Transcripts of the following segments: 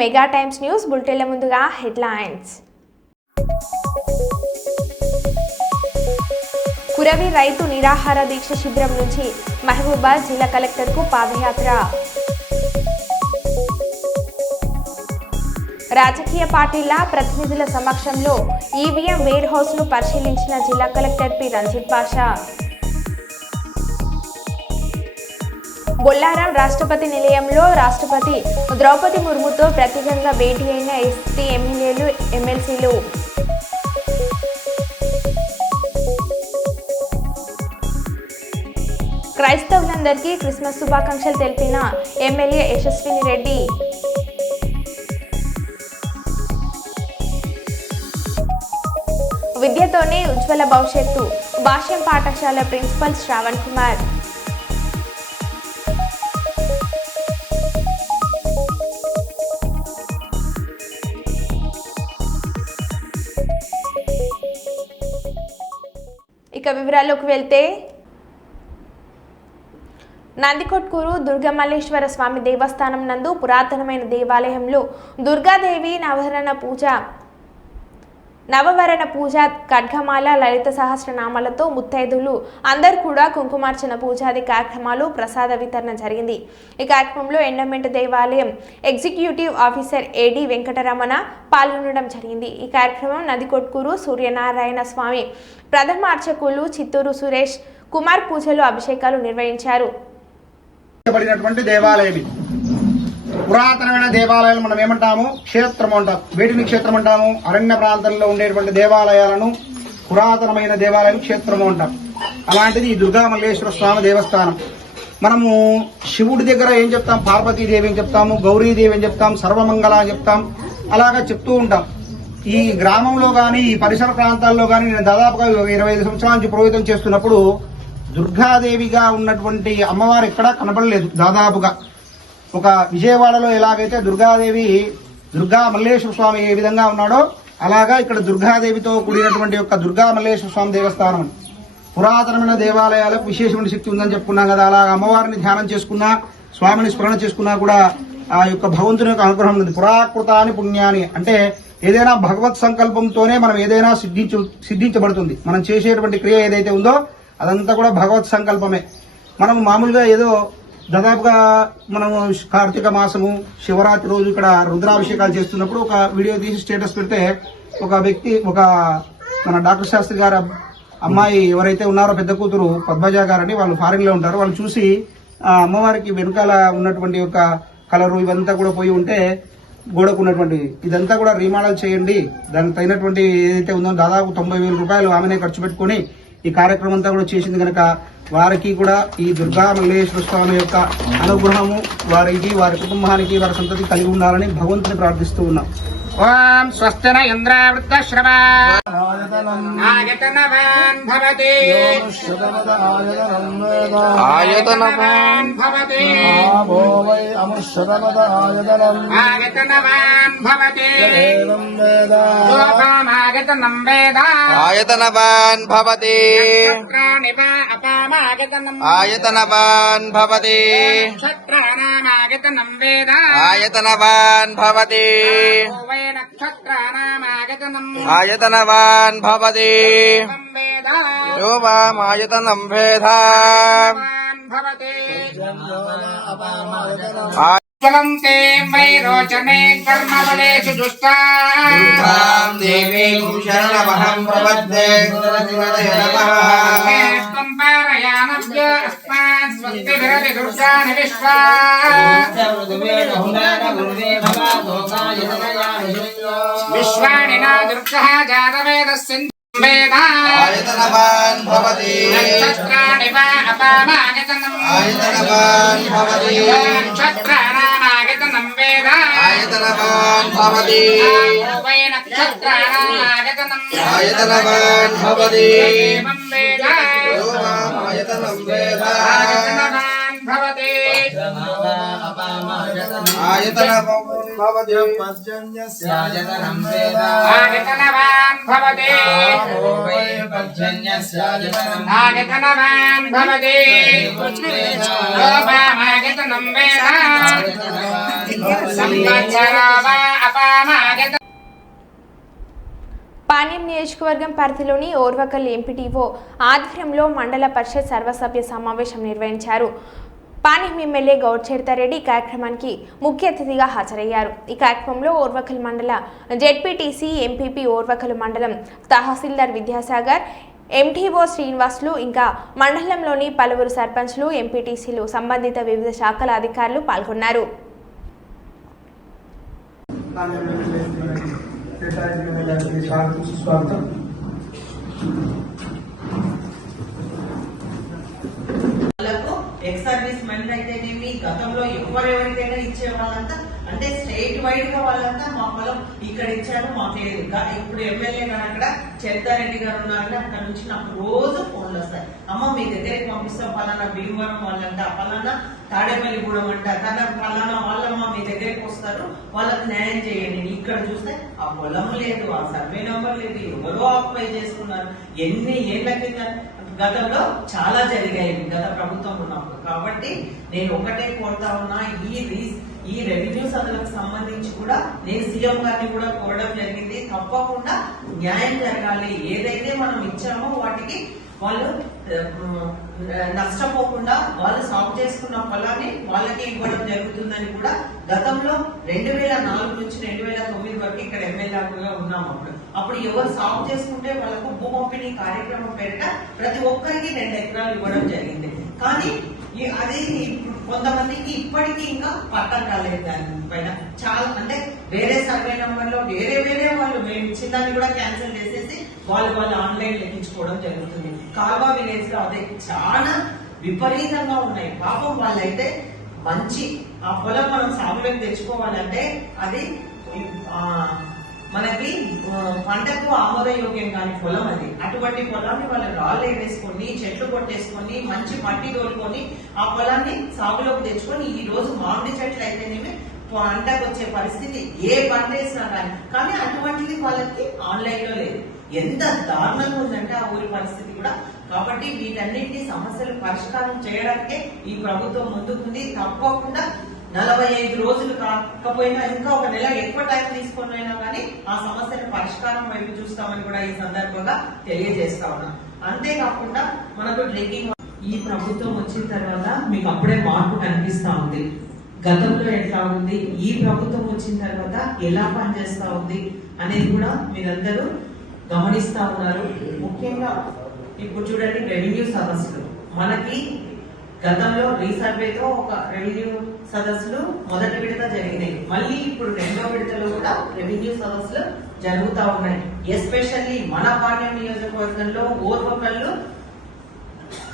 Mega times news బులెటిన్ల ముందుగా headlines. Kuravi రైతు నిరాహార దీక్ష శిబిరం నుంచి మహబూబాబాద్ జిల్లా కలెక్టర్కు పాదయాత్ర. రాజకీయ పార్టీల ప్రతినిధుల సమక్షంలో ఈవీఎం వేర్ హౌస్ ను పరిశీలించిన జిల్లా కలెక్టర్ పి రంజిత్ బాషా. బొల్లారం రాష్ట్రపతి నిలయంలో రాష్ట్రపతి ద్రౌపది ముర్ముతో ప్రత్యేకంగా భేటీ అయిన ఎస్టీ ఎమ్మెల్యేలు ఎమ్మెల్సీలు. క్రైస్తవులందరికీ క్రిస్మస్ శుభాకాంక్షలు తెలిపిన ఎమ్మెల్యే యశస్విని రెడ్డి. విద్యతోనే ఉజ్వల భవిష్యత్తు భాష్యం పాఠశాల ప్రిన్సిపల్ శ్రావణ్ కుమార్. ఇక వివరాల్లోకి వెళ్తే, నందికొట్కూరు దుర్గమల్లేశ్వర స్వామి దేవస్థానం నందు పురాతనమైన దేవాలయంలో దుర్గాదేవి నవవరణ పూజ ఖడ్గమాల లలిత సహస్రనామాలతో ముత్తైదులు అందరూ కూడా కుంకుమార్చన పూజాది కార్యక్రమాలు ప్రసాద వితరణ జరిగింది. ఈ కార్యక్రమంలో ఎండోమెంట్ దేవాలయం ఎగ్జిక్యూటివ్ ఆఫీసర్ ఏడి వెంకటరమణ పాల్గొనడం జరిగింది. ఈ కార్యక్రమం నందికొట్కూరు సూర్యనారాయణ స్వామి ప్రథమ అర్చకులు చిత్తూరు సురేష్ కుమార్ పూజలు అభిషేకాలు నిర్వహించారు. పురాతనమైన దేవాలయాలు మనం ఏమంటాము? క్షేత్రము అంటాం. వేటిని క్షేత్రం అంటాము? అరణ్య ప్రాంతంలో ఉండేటువంటి దేవాలయాలను పురాతనమైన దేవాలయాలు క్షేత్రము అంటాం. అలాంటిది ఈ దుర్గామల్లేశ్వర స్వామి దేవస్థానం. మనము శివుడి దగ్గర ఏం చెప్తాం? పార్వతీదేవి అని చెప్తాము, గౌరీదేవి అని చెప్తాం, సర్వమంగళ అని చెప్తాం. అలాగా చెప్తూ ఉంటాం. ఈ గ్రామంలో గాని ఈ పరిసర ప్రాంతాల్లో గాని నేను దాదాపుగా 25 సంవత్సరాల నుంచి పురోహితం చేస్తున్నప్పుడు దుర్గాదేవిగా ఉన్నటువంటి అమ్మవారు ఎక్కడా కనబడలేదు. దాదాపుగా ఒక విజయవాడలో ఎలాగైతే దుర్గా మల్లేశ్వర స్వామి ఏ విధంగా ఉన్నాడో అలాగా ఇక్కడ దుర్గాదేవితో కూడినటువంటి యొక్క దుర్గా మల్లేశ్వర స్వామి దేవస్థానం పురాతనమైన దేవాలయాలకు విశేషమైన శక్తి ఉందని చెప్పుకున్నాం కదా. అలాగా అమ్మవారిని ధ్యానం చేసుకున్నా, స్వామిని స్మరణ చేసుకున్నా కూడా ఆ యొక్క భగవంతుని యొక్క అనుగ్రహం ఉంది. పురాకృతాని పుణ్యాని అంటే ఏదైనా భగవత్ సంకల్పంతోనే మనం ఏదైనా సిద్ధించబడుతుంది. మనం చేసేటువంటి క్రియ ఏదైతే ఉందో అదంతా కూడా భగవత్ సంకల్పమే. మనం మామూలుగా ఏదో దాదాపుగా మనము కార్తీక మాసము శివరాత్రి రోజు ఇక్కడ రుద్రాభిషేకాలు చేస్తున్నప్పుడు ఒక వీడియో తీసి స్టేటస్ పెడితే ఒక మన డాక్టర్ శాస్త్రి గారు అమ్మాయి ఎవరైతే ఉన్నారో పెద్ద కూతురు పద్మజ గారని వాళ్ళు ఫారిన్ లో ఉంటారు. వాళ్ళు చూసి ఆ అమ్మవారికి వెనుకాల ఉన్నటువంటి ఒక కలరు ఇవంతా కూడా పోయి ఉంటే గోడకు ఉన్నటువంటి ఇదంతా కూడా రీమోడల్ చేయండి, దానికి తగినటువంటి ఏదైతే ఉందో దాదాపు 90,000 రూపాయలు ఆమెనే ఖర్చు పెట్టుకుని ఈ కార్యక్రమం అంతా కూడా చేసింది కనుక వారికి కూడా ఈ దుర్గా మల్లేశ్వర స్వామి యొక్క అనుగ్రహము వారికి, వారి కుటుంబానికి, వారి సంతతి కలిగి ఉండాలని భగవంతుని ప్రార్థిస్తూ ఉన్నాం. ఓం స్వస్తిన ఇంద్రావృతశ్రవా ఆయతనవాన్ భవతి ఆయతనవాన్ భవతి ఆభోవై అముష్రవద ఆయతనవాన్ భవతి ఏవం వేద అపామాగతనం వేద ఆయతనవాన్ భవతి క్షత్రానివా అపామాగతనం ఆయతనవాన్ భవతి క్షత్రానామాగతనం వేద ఆయతనవాన్ భవతి ఆయతనవాన్ భవతి యోమాయతనం వేదా చలంతే వైరోచనే కర్మబలేషు దుష్టాం దేవీం శరణమహం ప్రపద్యే సంపారయానస్య అస్మాన్ స్వస్తిభిరతి దుర్గాని విశ్వా విశ్వాని నా దుర్గః జాతవేదస్య ఆయతనవాన్ భవతి నక్షత్రాణి వా అపామాగతనం ఆయతనవాన్ భవతి నక్షత్రానామాగతనం వేద ఆయతనవాన్ భవతి వై నక్షత్రానామాగతనం ఆయతనవాన్ భవతి ఏవం వేద ఆయతనం వేద ఆయతనవాన్ భవతి ఆయతనవాన్ भवति पर्जन्यस्यायतनं वेद आगतनवान् भवति पर्जन्यस्यायतनं आगतनवान् भवति लोभामागतनं वेद संवत्सरो वा अपामागत పాణ్యం నియోజకవర్గం పరిధిలోని ఓర్వకల్ ఎంపీటీఓ ఆధ్వర్యంలో మండల పరిషత్ సర్వసభ్య సమావేశం నిర్వహించారు. పాణ్యం ఎమ్మెల్యే గౌడ్ చరితారెడ్డి ఈ కార్యక్రమానికి ముఖ్య అతిథిగా హాజరయ్యారు. ఈ కార్యక్రమంలో ఓర్వకల్ మండల జెడ్పీటీసీ ఎంపీపీ ఓర్వకల్ మండలం తహసీల్దార్ విద్యాసాగర్ ఎంటీఓ శ్రీనివాసులు ఇంకా మండలంలోని పలువురు సర్పంచ్లు ఎంపీటీసీలు సంబంధిత వివిధ శాఖల అధికారులు పాల్గొన్నారు. स्वागतम ఎక్స్ సర్వీస్ మెన్ అయితేనేమి గతంలో ఎవరెవరికైనా ఇచ్చే వాళ్ళంతా అంటే స్టేట్ వైడ్ గా వాళ్ళంతా మా పొలం ఇక్కడ ఇచ్చారు మాకు లేదు. ఇప్పుడు ఎమ్మెల్యే గారు అక్కడ చరితారెడ్డి గారు ఉన్నారని అక్కడ నుంచి నాకు రోజు ఫోన్లు వస్తాయి. అమ్మ మీ దగ్గరికి పంపిస్తాం, పలానా భీమవరం వాళ్ళంట, పలానా తాడేపల్లిగూడెం అంట, పలానా వాళ్ళమ్మ మీ దగ్గరికి వస్తారు, వాళ్ళకి న్యాయం చేయండి. ఇక్కడ చూస్తే ఆ పొలం లేదు, ఆ సర్వే నంబర్ లేదు, ఎవరో అప్లై చేసుకున్నారు. ఎన్ని ఏళ్ల కింద గతంలో చాలా జరిగాయి గత ప్రభుత్వం ఉన్నప్పుడు. కాబట్టి నేను ఒకటే కోరుతా ఉన్నా, ఈ రెవెన్యూ సదులకు సంబంధించి కూడా నేను సీఎం గారిని కూడా కోరడం జరిగింది. తప్పకుండా న్యాయం జరగాలి. ఏదైతే మనం ఇచ్చామో వాటికి వాళ్ళు నష్టపోకుండా వాళ్ళు సాగు చేసుకున్న పొలాన్ని వాళ్ళకి ఇవ్వడం జరుగుతుందని కూడా గతంలో 2004 నుంచి 2009 వరకు ఇక్కడ ఎమ్మెల్యేగా ఉన్నాం. అప్పుడు ఎవరు సాగు చేసుకుంటే వాళ్ళకు భూ పంపిణీ కార్యక్రమం పేరిట ప్రతి ఒక్కరికి 2 ఎకరాలు ఇవ్వడం జరిగింది. కానీ అది కొంతమందికి ఇప్పటికీ ఇంకా పట్టం కాలేదు. దానిపైన చాలా అంటే వేరే సర్వే నంబర్ లో వేరే వాళ్ళు మేము ఇచ్చిందాన్ని కూడా క్యాన్సిల్ చేసేసి వాళ్ళు ఆన్లైన్ లెక్కించుకోవడం జరుగుతుంది. కాల్వా విలేజ్ లో అదే చాలా విపరీతంగా ఉన్నాయి. పాపం వాళ్ళైతే మంచి ఆ పొలం మనం సాగులోకి తెచ్చుకోవాలంటే అది మనకి పంటకు ఆమోదయోగ్యం కాని పొలం అది. అటువంటి పొలాన్ని వాళ్ళు రాళ్ళు వేసుకొని చెట్లు కొట్టేసుకొని మంచి మట్టి తోలుకొని ఆ పొలాన్ని సాగులోకి తెచ్చుకొని ఈ రోజు మామిడి చెట్లు అయితేనేమి పంటకు వచ్చే పరిస్థితి ఏ పంట వేసినా కానీ అటువంటిది వాళ్ళకి ఆన్లైన్ లో లేదు. ఎంత దారుణంగా ఉందంటే ఆ ఊరి పరిస్థితి కూడా. కాబట్టి వీటన్నింటి సమస్యలు పరిష్కారం చేయడానికే ఈ ప్రభుత్వం ముందుకుంది. తప్పకుండా 45 రోజులు కాకపోయినా ఇంకా ఒక నెల ఎక్కువ టైం తీసుకున్నైనా కానీ ఆ సమస్యను పరిష్కారం వైపు చూస్తామని కూడా ఈ సందర్భంగా తెలియజేస్తా ఉన్నా. అంతేకాకుండా మనకు డ్రింకింగ్ ఈ ప్రభుత్వం వచ్చిన తర్వాత మీకు అప్పుడే మార్పు కనిపిస్తా ఉంది. గతంలో ఎట్లా ఉంది, ఈ ప్రభుత్వం వచ్చిన తర్వాత ఎలా పనిచేస్తా ఉంది అనేది కూడా మీరందరూ గమనిస్తా ఉన్నారు. ముఖ్యంగా ఇప్పుడు చూడండి, రెవెన్యూ సదస్సులు మనకి గతంలో రీసర్వేతో ఒక రెవెన్యూ సదస్సులు మొదటి విడత జరిగినాయి. మళ్ళీ ఇప్పుడు 2వ విడతలో కూడా రెవెన్యూ సదస్సులు జరుగుతా ఉన్నాయి. ఎస్పెషల్లీ మన పాణ్యం నియోజకవర్గంలో ఓర్వకల్లు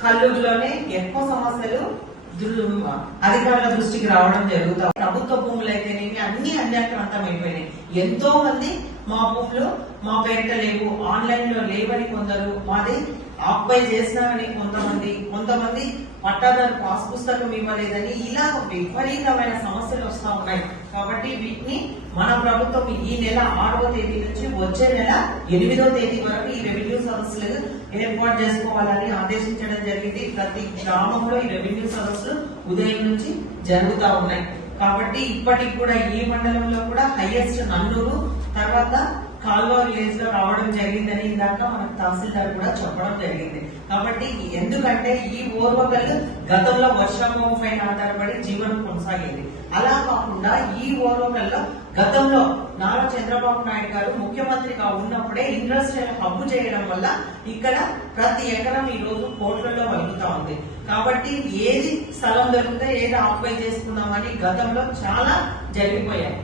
కల్లూరులోనే ఎక్కువ సమస్యలు అధికారుల దృష్టికి రావడం జరుగుతాయి. ప్రభుత్వ భూములు అయితేనేమి అన్ని అన్యాక్రాంతం అయిపోయినాయి. ఎంతో మంది మా భూములు మా పేరిట లేవు, ఆన్లైన్ లో లేవని కొందరు, మాది ఆక్యుపై చేసినామని కొంతమంది పట్టాదారు పాస్ పుస్తకం ఇవ్వలేదని ఇలా విపరీతమైన సమస్యలు వస్తా ఉన్నాయి. కాబట్టి వీటిని మన ప్రభుత్వం ఈ నెల 6వ తేదీ నుంచి వచ్చే నెల 8వ తేదీ వరకు ఈ రెవెన్యూ సదస్సులు ఏర్పాటు చేసుకోవాలని ఆదేశించడం జరిగింది. ప్రతి గ్రామంలో ఈ రెవెన్యూ సదస్సులు ఉదయం నుంచి జరుగుతా ఉన్నాయి. కాబట్టి ఇప్పటికి కూడా ఈ మండలంలో కూడా హైయెస్ట్ నన్నూరు, తర్వాత కాల్వా విలేజ్ లో రావడం జరిగిందని ఇందాక మనకు తహసీల్దార్ కూడా చెప్పడం జరిగింది. కాబట్టి ఎందుకంటే ఈ ఓర్వకల్లు గతంలో వర్షాభావం పైన ఆధారపడి జీవనం కొనసాగేది. అలా కాకుండా ఈ ఓర్వకల్లో గతంలో నారా చంద్రబాబు నాయుడు గారు ముఖ్యమంత్రిగా ఉన్నప్పుడే ఇండస్ట్రియల్ హబ్ చేయడం వల్ల ఇక్కడ ప్రతి ఎకరం ఈ రోజు కోట్లలో వలుగుతా ఉంది. కాబట్టి ఏది స్థలం దొరికితే ఏది ఆక్యుపై చేసుకుందామని గతంలో చాలా జరిగిపోయాయి.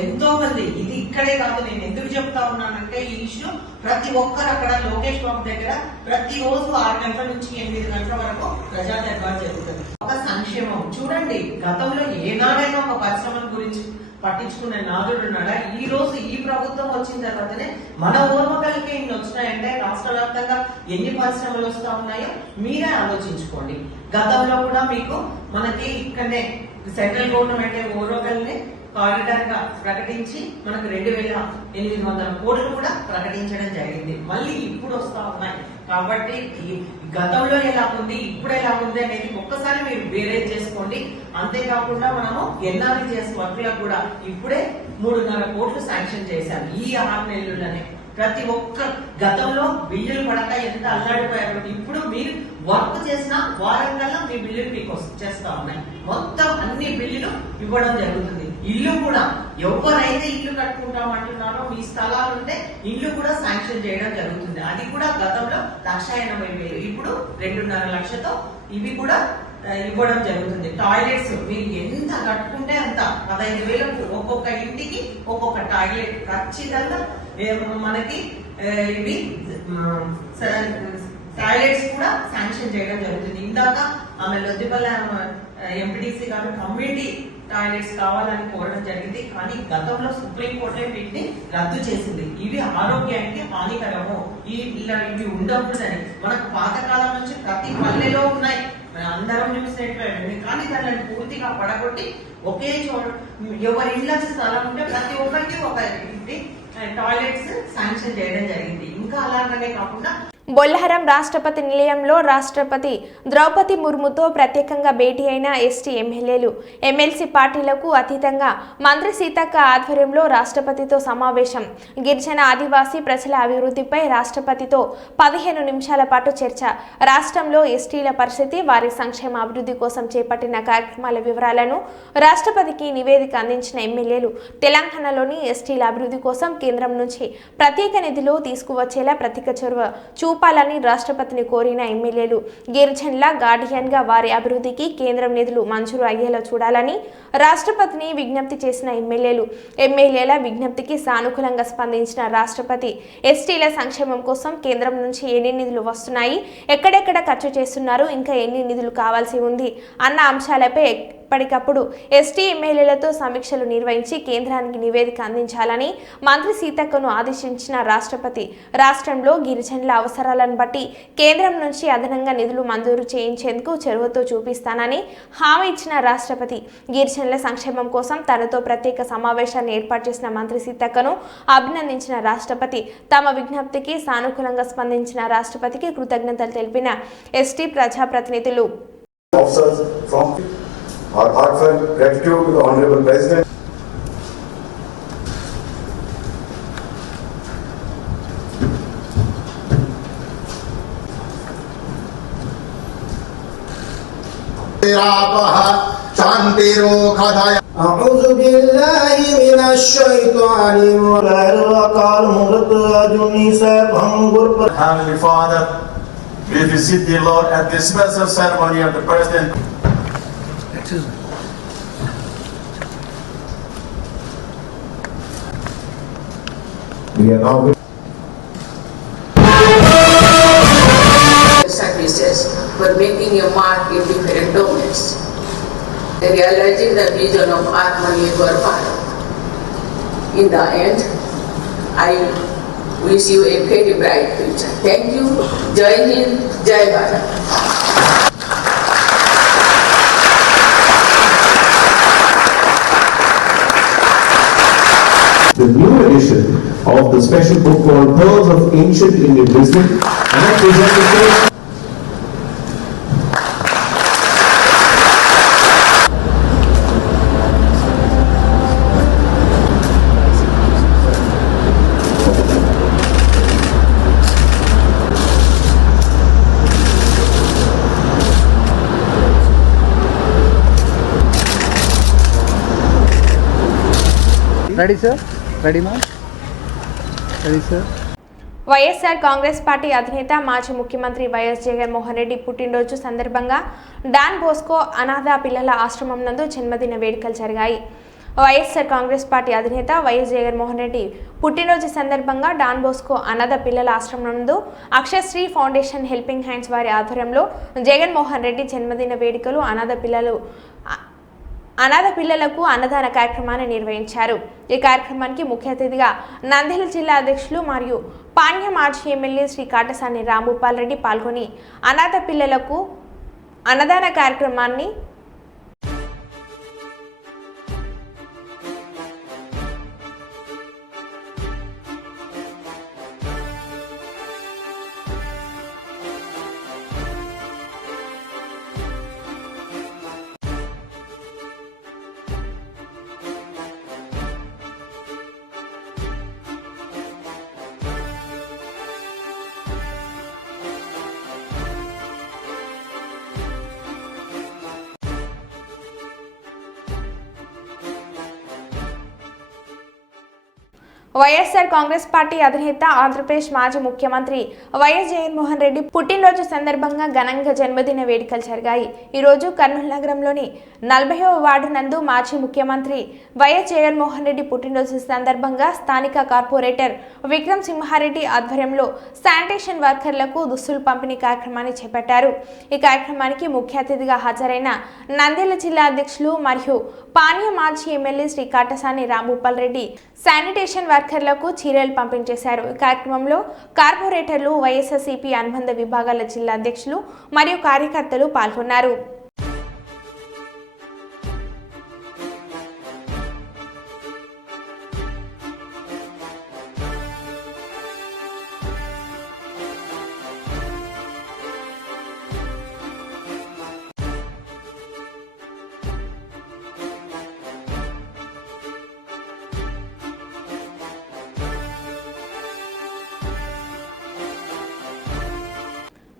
ఎంతో మంది, ఇది ఇక్కడే కాదు, నేను ఎందుకు చెప్తా ఉన్నానంటే ఈ ఇష్యూ ప్రతి ఒక్కరు అక్కడ లోకేష్ బాబు దగ్గర ప్రతి రోజు 6 గంటల నుంచి 8 గంటల వరకు ప్రజా దర్బార్ జరుగుతుంది. ఒక సంక్షేమం చూడండి, గతంలో ఏనాడైనా ఒక పరిశ్రమల గురించి పట్టించుకునే నాదుడు ఉన్నాడా? ఈ రోజు ఈ ప్రభుత్వం వచ్చిన తర్వాతనే మన ఓర్వకల్కి ఇన్ని వచ్చినాయంటే రాష్ట్ర వ్యాప్తంగా ఎన్ని పరిశ్రమలు వస్తా ఉన్నాయో మీరే ఆలోచించుకోండి. గతంలో కూడా మీకు మనకి ఇక్కడనే సెంట్రల్ గవర్నమెంట్ ఓర్వకల్ని కారిడార్ గా ప్రకటించి మనకు 2,800 కోట్లు కూడా ప్రకటించడం జరిగింది. మళ్ళీ ఇప్పుడు వస్తా ఉన్నాయి. కాబట్టి ఈ గతంలో ఎలా ఉంది ఇప్పుడు ఎలా ఉంది అనేది ఒక్కసారి మీరు వేరే చేసుకోండి. అంతేకాకుండా మనము NREGS వర్క్లకు కూడా ఇప్పుడే 3.5 కోట్లు శాంక్షన్ చేశాం ఈ 6 నెలల్లోనే. ప్రతి ఒక్క గతంలో బిల్లులు పడక ఎంత అల్లాడిపోయారు. ఇప్పుడు మీరు వర్క్ చేసిన వారం కల్లా మీ బిల్లులు మీకు చేస్తా ఉన్నాయి. మొత్తం అన్ని బిల్లులు ఇవ్వడం జరుగుతుంది. ఇల్లు కూడా ఎవరైతే ఇల్లు కట్టుకుంటామంటున్నారో మీ స్థలాలు ఉంటే ఇల్లు కూడా శాంక్షన్ చేయడం జరుగుతుంది. అది కూడా గతంలో 1,80,000 ఇప్పుడు 2.5 లక్షతో ఇవి కూడా ఇవ్వడం జరుగుతుంది. టాయిలెట్స్ మీరు ఎంత కట్టుకుంటే అంత 15,000 ఒక్కొక్క ఇంటికి ఒక్కొక్క టాయిలెట్ ఖచ్చితంగా మనకి ఇవి టాయిలెట్స్ కూడా శాంక్షన్ చేయడం జరుగుతుంది. ఇందాక ఆమె లొద్దిపల్లి ఎంపీటీసీ గారు కమ్యూనిటీ టాయిలెట్స్ కావాలని కోరడం జరిగింది. కానీ గతంలో సుప్రీంకోర్టే వీటిని రద్దు చేసింది. ఇవి ఆరోగ్యానికి హానికరము, ఇవి ఉండకూడదని. మనకు పాతకాలం నుంచి ప్రతి పల్లెలో ఉన్నాయి, అందరం చూసినట్టు. కానీ దాన్ని పూర్తిగా పడగొట్టి ఒకే చోట ఎవరి ఇళ్ళ స్థలం ఉంటే ప్రతి ఒక్కరికి ఒక టాయిలెట్స్ శాంక్షన్ చేయడం జరిగింది. ఇంకా అలాగనే కాకుండా బొల్లహరం రాష్ట్రపతి నిలయంలో రాష్ట్రపతి ద్రౌపది ముర్ముతో ప్రత్యేకంగా భేటీ అయిన ఎస్టీ ఎమ్మెల్యేలు, ఎమ్మెల్సీ పార్టీలకు అతీతంగా మంత్రి సీతక్క ఆధ్వర్యంలో రాష్ట్రపతితో సమావేశం. గిరిజన ఆదివాసీ ప్రజల అభివృద్ధిపై రాష్ట్రపతితో 15 నిమిషాల పాటు చర్చ. రాష్ట్రంలో ఎస్టీల పరిస్థితి, వారి సంక్షేమ అభివృద్ధి కోసం చేపట్టిన కార్యక్రమాల వివరాలను రాష్ట్రపతికి నివేదిక అందించిన ఎమ్మెల్యేలు తెలంగాణలోని ఎస్టీల అభివృద్ధి కోసం కేంద్రం నుంచి ప్రత్యేక నిధులు తీసుకువచ్చేలా ప్రత్యేక చొరవ చూపాలని రాష్ట్రపతిని కోరిన ఎమ్మెల్యేలు గిరిజనుల గార్డియన్ గా వారి అభివృద్ధికి కేంద్రం నిధులు మంజూరు అయ్యేలా చూడాలని రాష్ట్రపతిని విజ్ఞప్తి చేసిన ఎమ్మెల్యేల విజ్ఞప్తికి సానుకూలంగా స్పందించిన రాష్ట్రపతి ఎస్టీల సంక్షేమం కోసం కేంద్రం నుంచి ఎన్ని నిధులు వస్తున్నాయి, ఎక్కడెక్కడ ఖర్చు చేస్తున్నారు, ఇంకా ఎన్ని నిధులు కావాల్సి ఉంది అన్న అంశాలపై ఎప్పటికప్పుడు ఎస్టీ ఎమ్మెల్యేలతో సమీక్షలు నిర్వహించి కేంద్రానికి నివేదిక అందించాలని మంత్రి సీతక్కను ఆదేశించిన రాష్ట్రపతి రాష్ట్రంలో గిరిజనుల అవసరాలను బట్టి కేంద్రం నుంచి అదనంగా నిధులు మంజూరు చేయించేందుకు చొరవతో చూపిస్తానని హామీ ఇచ్చిన రాష్ట్రపతి గిరిజనుల సంక్షేమం కోసం తనతో ప్రత్యేక సమావేశాన్ని ఏర్పాటు చేసిన మంత్రి సీతక్కను అభినందించిన రాష్ట్రపతి తమ విజ్ఞప్తికి సానుకూలంగా స్పందించిన రాష్ట్రపతికి కృతజ్ఞతలు తెలిపిన ఎస్టీ ప్రజాప్రతినిధులు. Our heartfelt gratitude to the Honorable President. أعوذ بالله من الشيطان Heavenly Father, we visit thee, Lord, at this special ceremony of the President. We are now services for making a mark in different domains, realizing the vision of Atmanirbhar Bharat. In the end, I wish you a very bright future. Thank you. Jai Hind, Jai Bharat. The new edition of the special book called Pearls of Ancient Indian Wisdom, and I present the first. Ready, sir? Ready, ma'am? Ready, sir? YSR Congress party అధినేత మాజీ ముఖ్యమంత్రి YS Jaganmohan Reddy పుట్టినరోజు సందర్భంగా don Bosco అనాథ పిల్లల ఆశ్రమం నందు జన్మదిన వేడుకలు జరిగాయి. వైఎస్ఆర్ కాంగ్రెస్ పార్టీ అధినేత వైఎస్ జగన్మోహన్ రెడ్డి పుట్టినరోజు సందర్భంగా డాన్ బోస్కో అనాథ పిల్లల ఆశ్రమం నందు అక్షశ్రీ ఫౌండేషన్ హెల్పింగ్ హ్యాండ్స్ వారి ఆధ్వర్యంలో జగన్మోహన్ రెడ్డి జన్మదిన వేడుకలు అనాథ పిల్లలకు అన్నదాన కార్యక్రమాన్ని నిర్వహించారు. ఈ కార్యక్రమానికి ముఖ్య అతిథిగా నంద్యాల జిల్లా అధ్యక్షులు మరియు పాణ్య మాజీ ఎమ్మెల్యే శ్రీ కాటసాని రాంభూపాల్ రెడ్డి పాల్గొని అనాథ పిల్లలకు అన్నదాన కార్యక్రమాన్ని వైఎస్ఆర్ కాంగ్రెస్ పార్టీ అధినేత ఆంధ్రప్రదేశ్ మాజీ ముఖ్యమంత్రి వైఎస్ జగన్మోహన్ రెడ్డి పుట్టినరోజు సందర్భంగా ఘనంగా జన్మదిన వేడుకలు జరిగాయి. ఈ రోజు కర్నూలు నగరంలోని 40వ వార్డు నందు మాజీ ముఖ్యమంత్రి వైఎస్ జగన్మోహన్ రెడ్డి పుట్టినరోజు సందర్భంగా స్థానిక కార్పొరేటర్ విక్రమ్ సింహారెడ్డి ఆధ్వర్యంలో శానిటేషన్ వర్కర్లకు దుస్తులు పంపిణీ కార్యక్రమాన్ని చేపట్టారు. ఈ కార్యక్రమానికి ముఖ్య అతిథిగా హాజరైన నంద్యాల జిల్లా అధ్యక్షులు మరియు పాణ్య మాజీ ఎమ్మెల్యే శ్రీ కాటసాని రాంభూపాల్ రెడ్డి శానిటేషన్ వర్కర్లకు చీరలు పంపిణీ చేశారు. ఈ కార్యక్రమంలో కార్పొరేటర్లు, వైఎస్ఆర్సీపీ అనుబంధ విభాగాల జిల్లా అధ్యక్షులు మరియు కార్యకర్తలు పాల్గొన్నారు.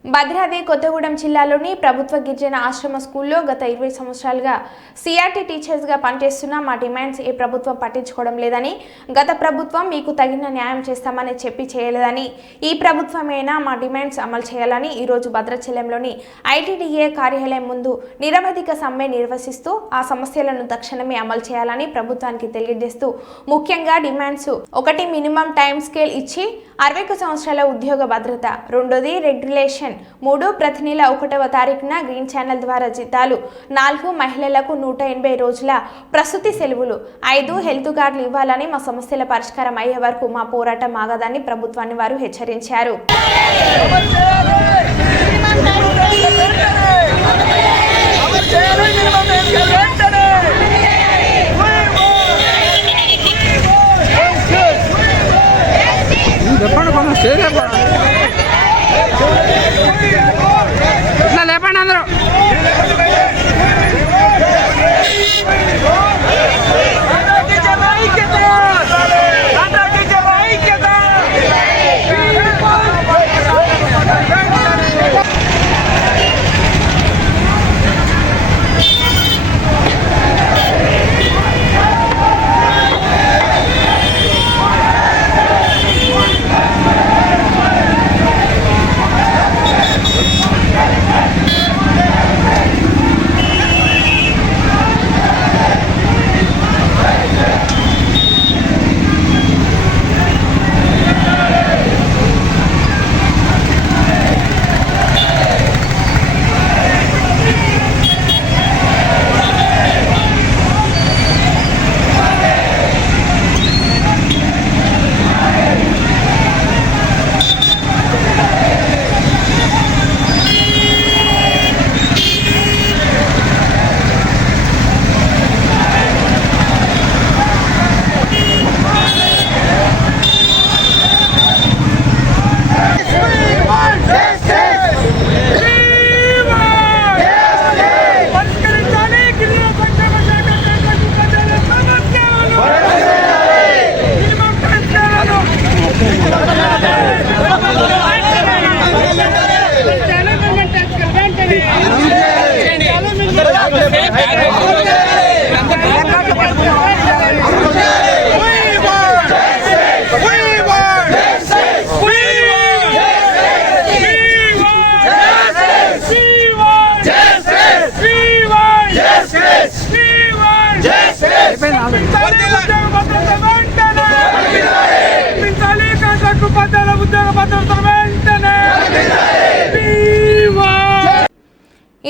భద్రాద్రి కొత్తగూడెం జిల్లాలోని ప్రభుత్వ గిరిజన ఆశ్రమ స్కూల్లో గత 20 సంవత్సరాలుగా సిఆర్టీ టీచర్స్గా పనిచేస్తున్న మా డిమాండ్స్ ఏ ప్రభుత్వం పట్టించుకోవడం లేదని, గత ప్రభుత్వం మీకు తగిన న్యాయం చేస్తామని చెప్పి చేయలేదని, ఈ ప్రభుత్వమైనా మా డిమాండ్స్ అమలు చేయాలని ఈరోజు భద్రాచలంలోని ఐటీడీఏ కార్యాలయం ముందు నిరవధిక సమ్మె నిర్వహిస్తూ ఆ సమస్యలను తక్షణమే అమలు చేయాలని ప్రభుత్వానికి తెలియజేస్తూ ముఖ్యంగా డిమాండ్స్: 1 మినిమం టైం స్కేల్ ఇచ్చి 61 సంవత్సరాల ఉద్యోగ భద్రత, 2ది రెగ్యులేషన్, 3 ప్రతి నెల 1వ తారీఖున గ్రీన్ ఛానల్ ద్వారా జీతాలు, 4 మహిళలకు 180 రోజుల ప్రసూతి సెలవులు, 5 హెల్త్ కార్డులు ఇవ్వాలని, మా సమస్యల పరిష్కారం అయ్యే వరకు మా పోరాటం ఆగదని ప్రభుత్వాన్ని వారు హెచ్చరించారు. ఇట్లా లేపండి అందరూ.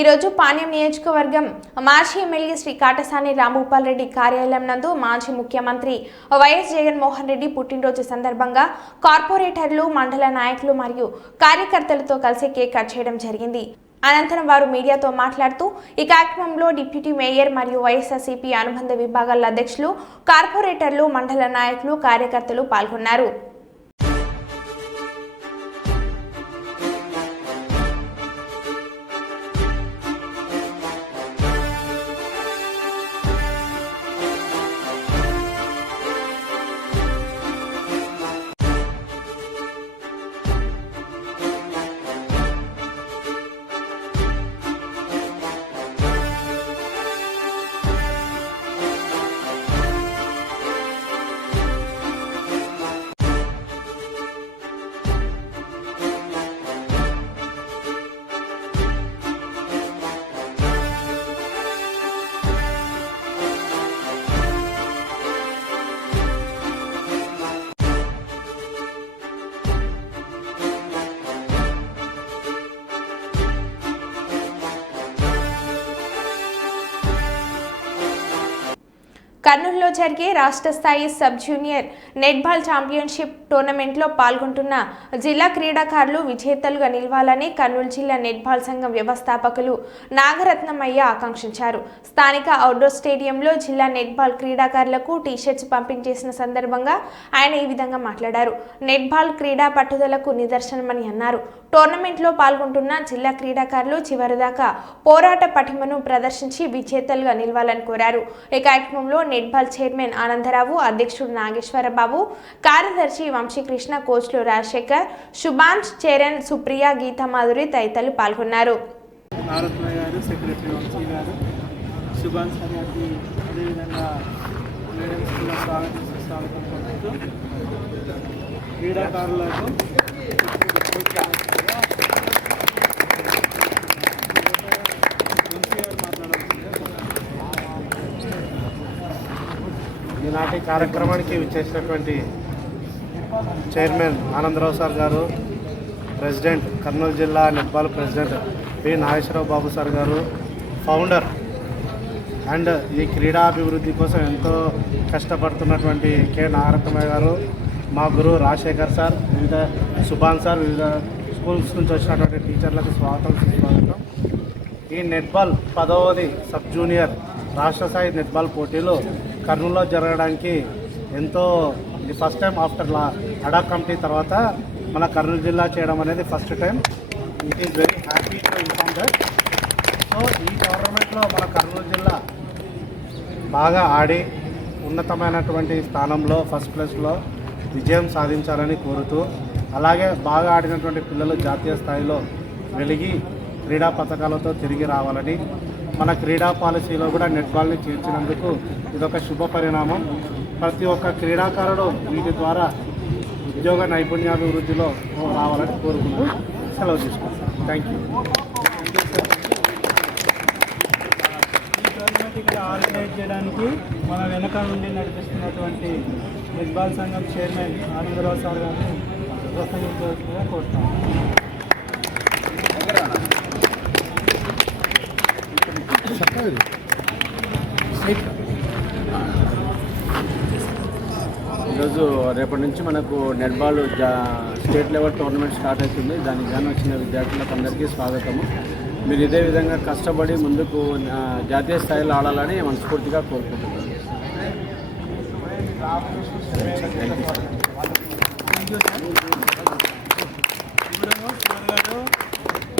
ఈరోజు పాణ్యం నియోజకవర్గం మాజీ ఎమ్మెల్యే శ్రీ కాటసాని రాంభూపాల్ రెడ్డి కార్యాలయం నందు మాజీ ముఖ్యమంత్రి వైఎస్ జగన్మోహన్ రెడ్డి పుట్టినరోజు సందర్భంగా కార్పొరేటర్లు, మండల నాయకులు మరియు కార్యకర్తలతో కలిసి కేక్ కట్ చేయడం జరిగింది. అనంతరం వారు మీడియాతో మాట్లాడుతూ ఈ కార్యక్రమంలో డిప్యూటీ మేయర్ మరియు వైఎస్ఆర్సీపీ అనుబంధ విభాగాల అధ్యక్షులు, కార్పొరేటర్లు, మండల నాయకులు, కార్యకర్తలు పాల్గొన్నారు. కర్నూలులో జరిగే రాష్ట్ర స్థాయి సబ్ జూనియర్ నెట్బాల్ ఛాంపియన్షిప్ టోర్నమెంట్లో పాల్గొంటున్న జిల్లా క్రీడాకారులు విజేతలుగా నిలవాలని కర్నూలు జిల్లా నెట్బాల్ సంఘం వ్యవస్థాపకులు నాగరత్నమయ్య ఆకాంక్షించారు. స్థానిక అవుట్డోర్ స్టేడియంలో జిల్లా నెట్బాల్ క్రీడాకారులకు టీషర్ట్స్ పంపిణీ చేసిన సందర్భంగా ఆయన ఈ విధంగా మాట్లాడారు. నెట్బాల్ క్రీడా పట్టుదలకు నిదర్శనమని అన్నారు. టోర్నమెంట్లో పాల్గొంటున్న జిల్లా క్రీడాకారులు చివరిదాకా పోరాట పటిమను ప్రదర్శించి విజేతలుగా నిలవాలని కోరారు. ఈ కార్యక్రమంలో నెట్బాల్ చైర్మన్ ఆనందరావు, అధ్యక్షుడు నాగేశ్వరబాబు, కార్యదర్శి వంశీకృష్ణ, కోచ్లు రాజశేఖర్, శుభాంష్, చరణ్, సుప్రియ, గీతామాధురి తదితరులు పాల్గొన్నారు. క్రీడాకారులకు ఈనాటి కార్యక్రమానికి విచ్చేసినటువంటి చైర్మన్ ఆనందరావు సార్ గారు, ప్రెసిడెంట్ కర్నూలు జిల్లా నెట్బాల్ ప్రెసిడెంట్ పి నాగేశ్వరరావు బాబు సార్ గారు, ఫౌండర్ అండ్ ఈ క్రీడాభివృద్ధి కోసం ఎంతో కష్టపడుతున్నటువంటి కె నాగరత్నమయ్య గారు, మా గురువు రాజశేఖర్ సార్, వివిధ సుభాన్ సార్, వివిధ స్కూల్స్ నుంచి వచ్చినటువంటి టీచర్లకు స్వాగతం సుస్వాగతం. ఈ నెట్బాల్ 10వ సబ్ జూనియర్ రాష్ట్ర స్థాయి నెట్బాల్ పోటీలు కర్నూలులో జరగడానికి ఎంతో ఇది ఫస్ట్ టైం ఆఫ్టర్ అడా కమిటీ తర్వాత మన కర్నూలు జిల్లా చేయడం అనేది first time. It is very happy to inform that. So ఈ టోర్నమెంట్లో మన కర్నూలు జిల్లా బాగా ఆడి ఉన్నతమైనటువంటి స్థానంలో ఫస్ట్ ప్లేస్లో విజయం సాధించాలని కోరుతూ, అలాగే బాగా ఆడినటువంటి పిల్లలు జాతీయ స్థాయిలో వెలిగి క్రీడా పథకాలతో తిరిగి రావాలని, మన క్రీడా పాలసీలో కూడా నెట్బాల్ని చేర్చినందుకు ఇదొక శుభ పరిణామం. ప్రతి ఒక్క క్రీడాకారుడు వీటి ద్వారా ఉద్యోగ నైపుణ్యాభివృద్ధిలో రావాలని కోరుకుంటూ సెలవు తీసుకుంటాం. Thank you. ఈ టోర్నమెంట్ ఇక్కడ ఆర్గనైజ్ చేయడానికి మన వెనక నుండి నడిపిస్తున్నటువంటి నెట్బాల్ సంఘం చైర్మన్ ఆనందరావు సార్ గారిని ప్రోత్సహించవలసిందిగా కోరుతాం. ఈరోజు రేపటి నుంచి మనకు netball state level tournament start అవుతుంది. దానికి గాను వచ్చిన విద్యార్థులకు అందరికీ స్వాగతము. మీరు ఇదే విధంగా కష్టపడి ముందుకు జాతీయ స్థాయిలో ఆడాలని మనస్ఫూర్తిగా కోరుకుంటున్నాను.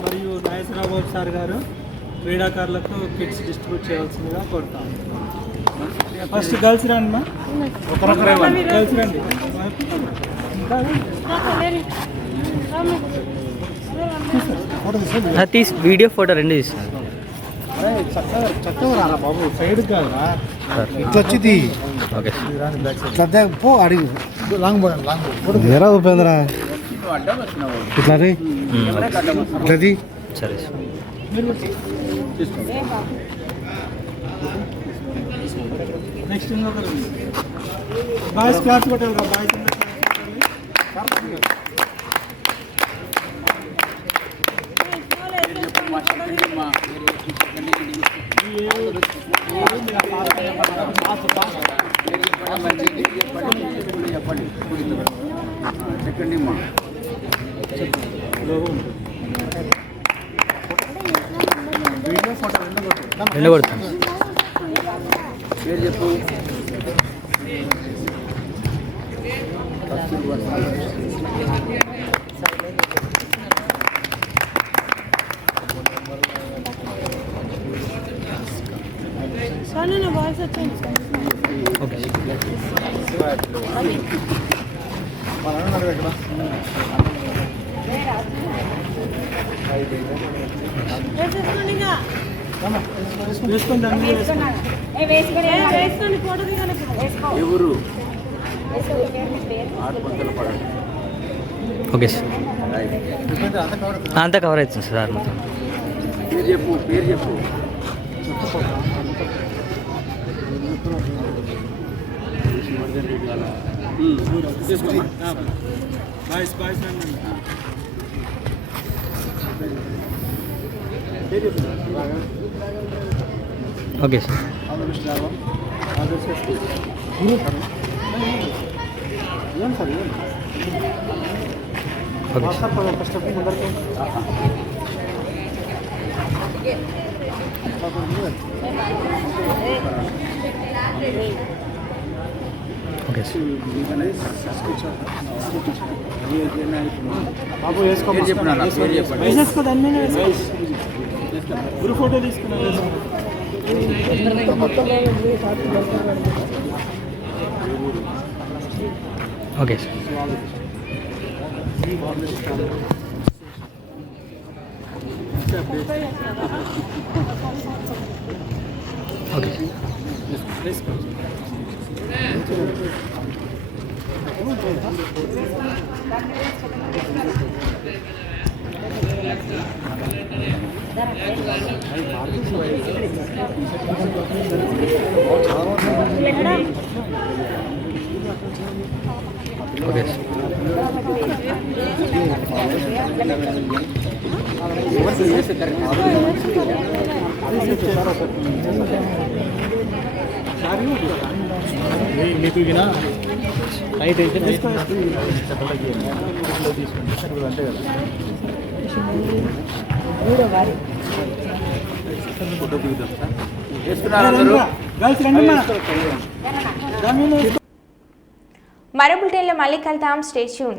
మరియు నాగేశ్వరరావు సార్ గారు క్రీడాకారులకు కిట్స్ డిస్ట్రిబ్యూట్ చేయాల్సిందిగా కోరుతాం. ఫస్ట్ గర్ల్స్ రండి మా, గర్ల్స్ రండి. వీడియో ఫోటో రెండు తీస్తారు. చక్కగా రారా బాబు, సైడ్ కాదురా, ఇట్లా వచ్చి పో అడిగి లాంగ్ లాంగ్ ఎరా ఉపేంద్ర ఇట్లా ఇట్లది సరే నెక్స్ట్ బాయ్స్ క్లాస్ కొట్టాలి రా, బాయ్స్ రెండు కొడుతుంది. పేరు చెప్పు. ఓకే ఎవరు ఓకే సార్, అంతా కవర్ అవుతుంది సార్ మొత్తం. పేరు చెప్పు, పేరు చెప్పు. Boys boys okay sir. Okay sir. Okay sir. బాబు వేసుకోమని గురు ఫోటో తీసుకున్నారు. Okay sir. ఓకే ఓకే మీకు వినా నైట్ అయితే అంతే కదా. ఫోటో దిగుతాం సార్. మరో బులెటిన్లో మళ్ళీ కలుద్దాం. Stay tune.